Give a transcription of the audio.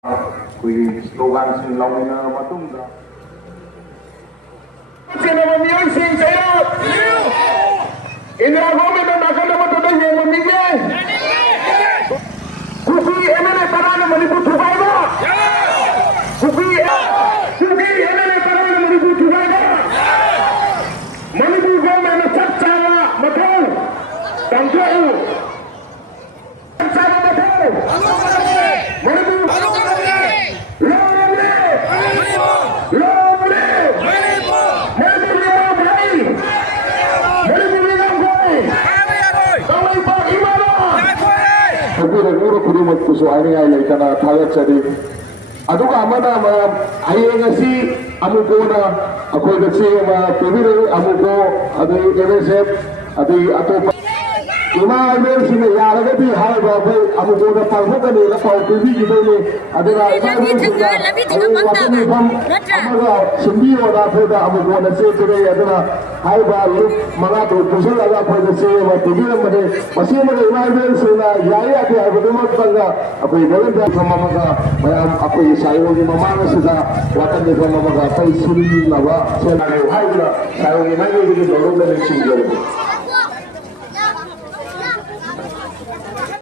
Kui slogan launa matungga. Sino mamiyosin sayo? Ina gome na nakala mo today yung mamigay. Kuki emene parana manipu thugay ba? Kuki emene parana manipu thugay ba? Manipu gome na chachawa matau. Tangkau. Chachawa matau. Manipu. Kusuhani ay laitana thagat chadi aduga amana ma ayengasi amukona akoi dachi ma tebire amuko adai MSME adai atopa ima email sine yaragati hai ba ko amukona parhokani la pau tv gidone adara amaga simbi oda pheda amukona se tere adara hai ba lu manga to kusal aga pheda se ma tebire made masima de email sina yai ati ai budumat banga apoi nalanda samamaga mayam apoi SAYON ni mamanga sida watan de samamaga pai suri lawa sena hai ba SAYON ni ngai de dolo de Singjamei